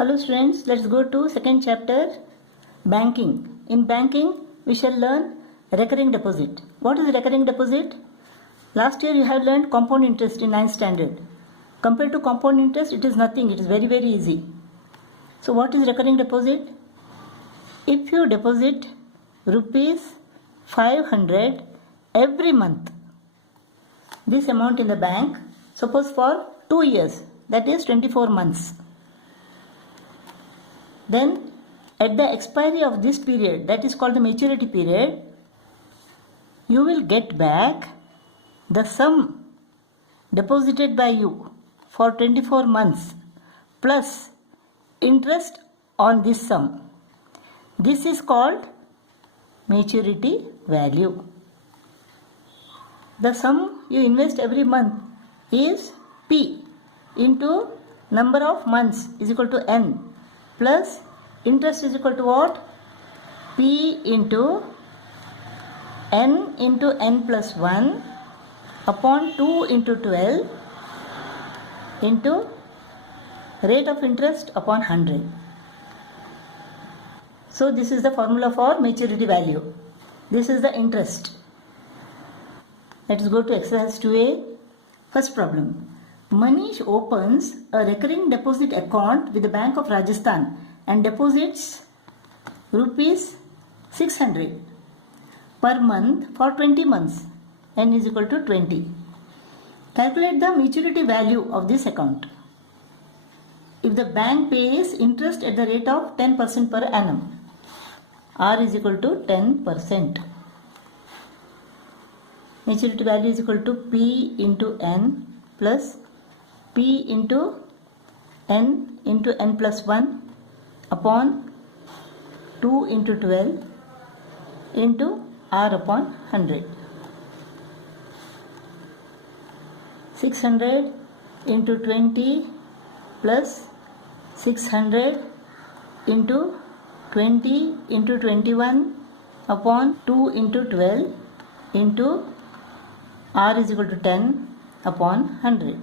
Hello students, let's go to second chapter, banking. In banking, we shall learn recurring deposit. What is recurring deposit? Last year you have learned compound interest in 9th standard. Compared to compound interest, it is nothing. It is very easy. So what is recurring deposit? If you deposit rupees 500 every month, this amount in the bank, suppose for 2 years, that is 24 months. Then at the expiry of this period, that is called the maturity period, you will get back the sum deposited by you for 24 months plus interest on this sum. This is called maturity value. The sum you invest every month is P into number of months is equal to N plus interest is equal to what? P into N plus 1 upon 2 into 12 into rate of interest upon 100. So this is the formula for maturity value. This is the interest. Let us go to exercise 2a. First problem. Manish opens a recurring deposit account with the Bank of Rajasthan and deposits rupees 600 per month for 20 months. N is equal to 20. Calculate the maturity value of this account. If the bank pays interest at the rate of 10% per annum, R is equal to 10%. Maturity value is equal to P into N plus P into N plus 1 upon 2 into 12 into R upon 100. 600 into 20 plus 600 into 20 into 21 upon 2 into 12 into R is equal to 10 upon 100.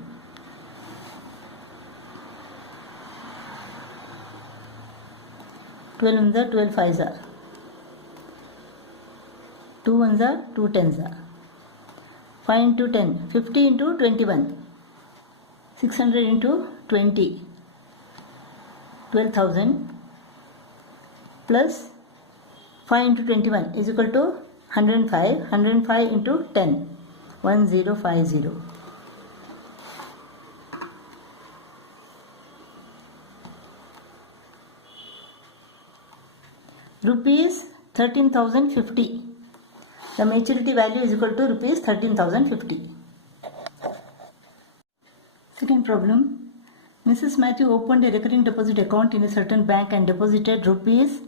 12 ones are 12 fives are. 2 ones are 2 tens are. 5 into 10, 50 into 21. 600 into 20, 12,000 plus 5 into 21 is equal to 105. 105 into 10, 1050. Rupees 13,050. The maturity value is equal to rupees 13,050. Second problem. Mrs. Matthew opened a recurring deposit account in a certain bank and deposited rupees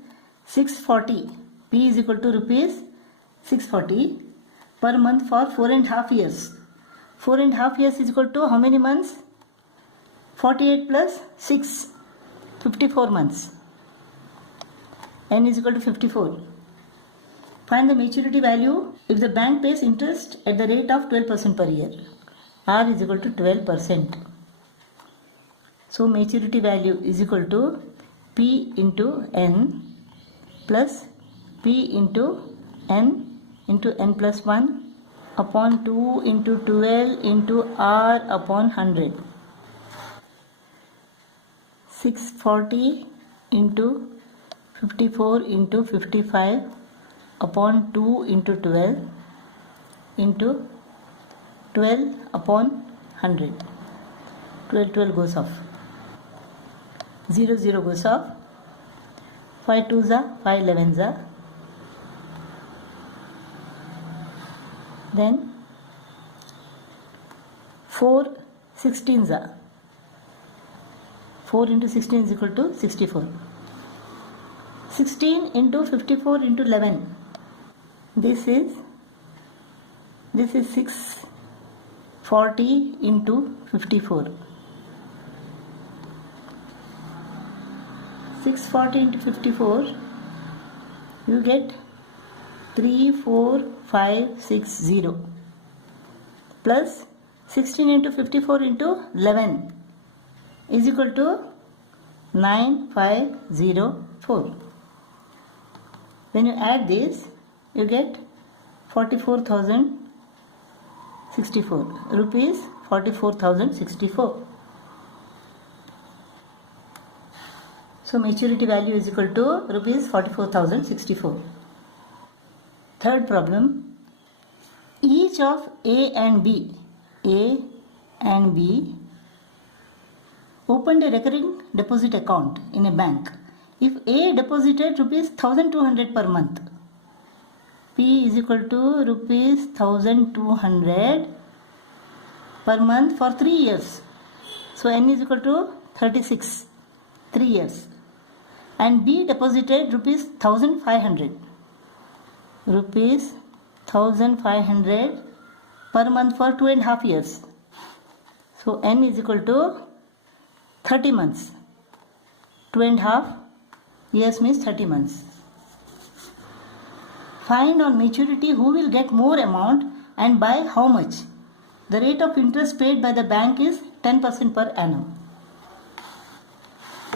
640. P is equal to rupees 640 per month for 4.5 years. 4.5 years is equal to how many months? 48 plus 6, 54 months. N is equal to 54. Find the maturity value if the bank pays interest at the rate of 12% per year. R is equal to 12%. So maturity value is equal to P into N plus P into N plus 1 upon 2 into 12 into R upon 100. 640 into 54 into 55 upon 2 into 12 into 12 upon 100. 12 goes off. 0 goes off. 5 2s are 5 11s are. Then 4 16s are. 4 into 16 is equal to 64. 16 into 54 into 11. This is 640 into 54. 640 into 54, you get 34560 plus 16 into 54 into 11 is equal to 9504. When you add this, you get 44,064 rupees, 44,064. So maturity value is equal to rupees 44,064. Third problem. Each of A and B opened a recurring deposit account in a bank. If A deposited rupees 1200 per month, P is equal to rupees 1200 per month for 3 years. So N is equal to 36, 3 years. And B deposited rupees 1500. Rupees 1500 per month for 2.5 years. So N is equal to 30 months. 2.5 years means 30 months. Find on maturity who will get more amount and by how much. The rate of interest paid by the bank is 10% per annum.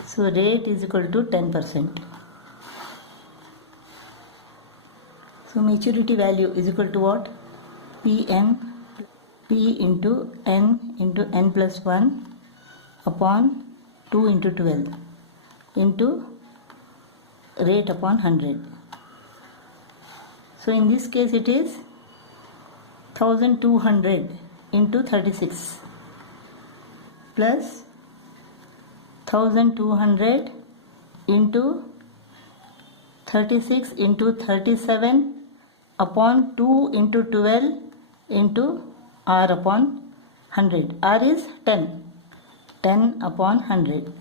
So rate is equal to 10%. So maturity value is equal to what? P into n plus 1 upon 2 into 12 into rate upon 100. So in this case it is 1200 into 36 plus 1200 into 36 into 37 upon 2 into 12 into R upon 100. R is 10. 10 upon 100.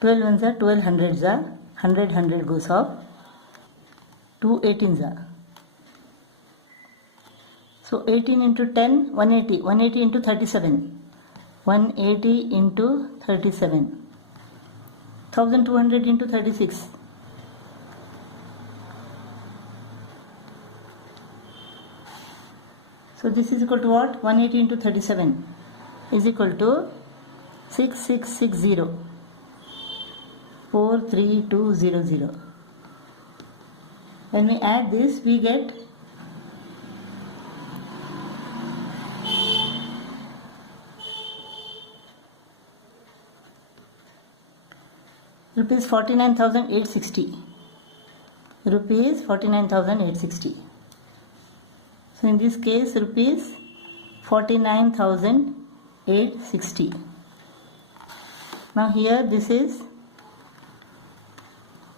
Twelve ones are 12 hundreds are 100 goes off. 2 18s are. So 18 into 10 180. 180 into 37. 180 into 37. 1200 into 36. So this is equal to what? 180 into 37 is equal to 6660. 43200. When we add this, we get rupees 49,860. Rupees 49,860. So in this case, rupees 49,860. Now here this is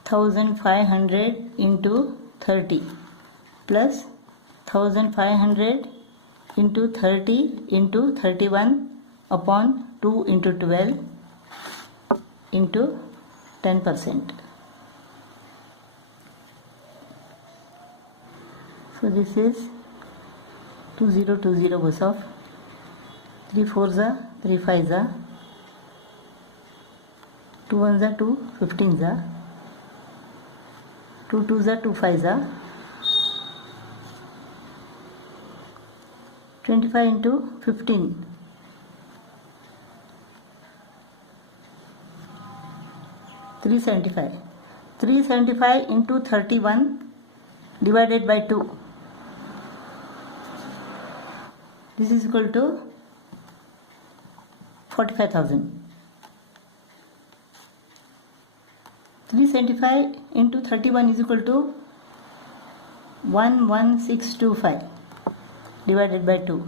1500 into 30 plus 1500 into 30 into 31 upon 2 into 12 into 10%. So this is 2020 goes off. 3 4s are 3 5s are 2 1s are 2 15s are 2 2s are 2 5s are 25 into 15 375. 375 into 31 divided by 2. This is equal to 45,000. 375 into 31 is equal to 11625 divided by 2.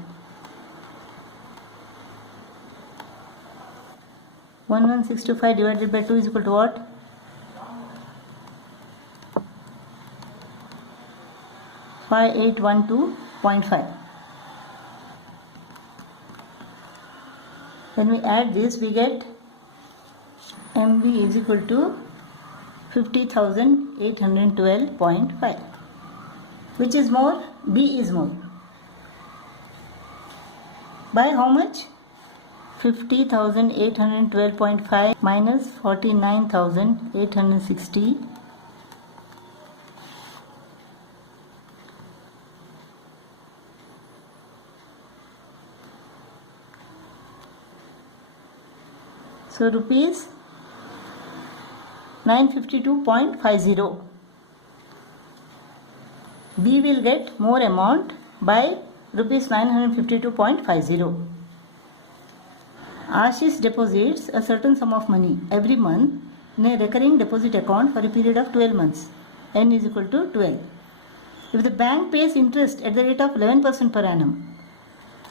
11625 divided by 2 is equal to what? 5812.5. When we add this, we get MV is equal to 50,812.5. Which is more? B is more. By how much? 50,812.5 minus 49,860 So rupees 952.50. B will get more amount by rupees 952.50. Ashish deposits a certain sum of money every month in a recurring deposit account for a period of 12 months. N is equal to 12. If the bank pays interest at the rate of 11% per annum,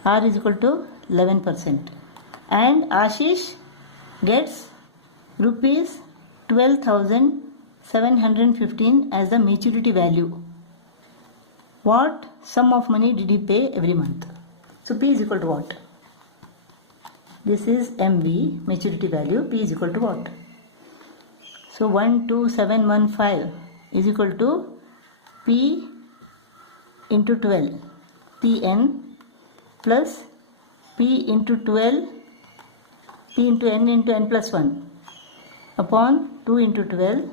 R is equal to 11%, and Ashish gets rupees 12,715 as the maturity value. What sum of money did he pay every month? So P is equal to what? This is MV, maturity value. P is equal to what? So 12715 is equal to P into 12, Pn plus P into 12, P into N plus 1 upon 2 into 12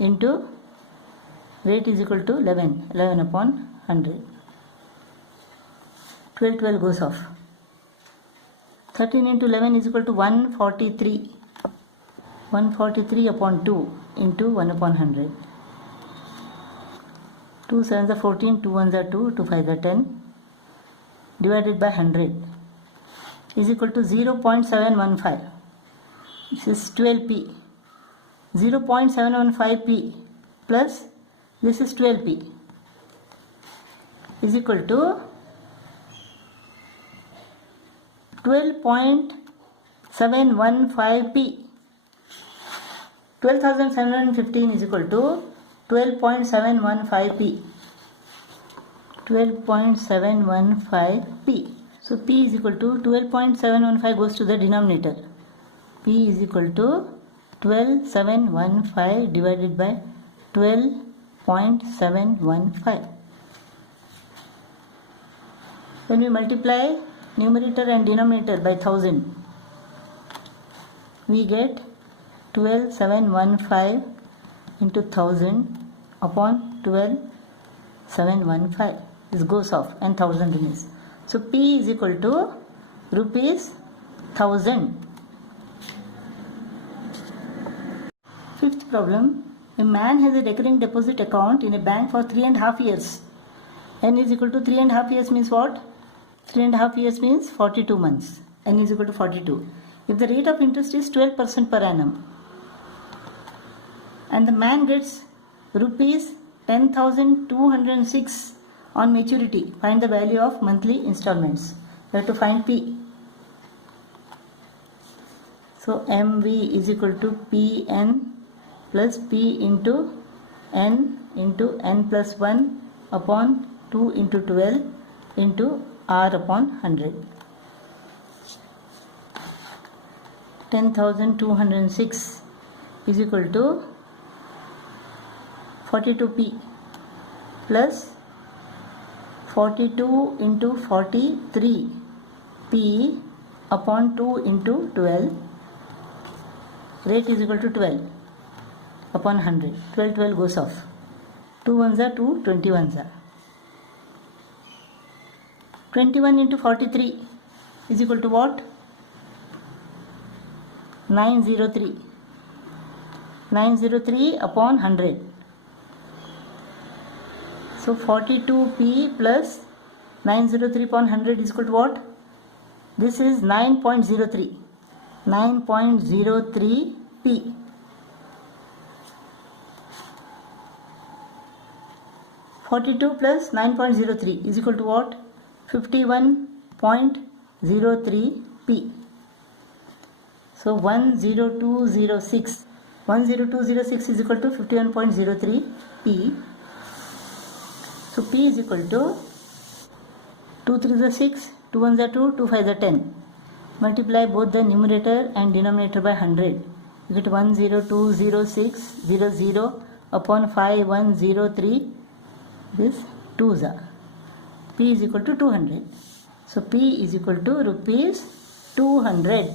into rate is equal to 11 upon 100. 12 goes off. 13 into 11 is equal to 143. 143 upon 2 into 1 upon 100. 2 sevens are 14, 2 ones are 2, 2 fives are 10. Divided by 100 is equal to 0.715. This is 12p. 0.715p plus this is 12p is equal to 12.715p. 12,715 is equal to 12.715p. 12.715p. So P is equal to 12.715 goes to the denominator. P is equal to 12,715 divided by 12.715. When we multiply numerator and denominator by 1000, we get 12,715 into 1000 upon 12,715. This goes off and 1000 remains. So P is equal to rupees 1000. Fifth problem. A man has a recurring deposit account in a bank for 3.5 years. N is equal to 3.5 years means what? 3.5 years means 42 months. N is equal to 42. If the rate of interest is 12% per annum and the man gets rupees 10,206 on maturity, find the value of monthly installments. We have to find P. So MV is equal to Pn plus P into N plus 1 upon 2 into 12 into R upon 100. 10,206 is equal to 42p plus 42 into 43 p upon 2 into 12. Rate is equal to 12 upon 100. 12 goes off. 2 ones are 2, 20 ones are. 21 into 43 is equal to what? 903. 903 upon 100. So 42p plus 903 upon 100 is equal to what? This is 9.03. 9.03p. (42 plus 9.03 is equal to what? 51.03p. So 10206. 10206 is equal to 51.03p. So P is equal to 2 3s are 6, 2 1s are 2, 2 5s are 10. Multiply both the numerator and denominator by 100. You get 1020600 upon 5103. This 2s are. P is equal to 200. So P is equal to rupees 200.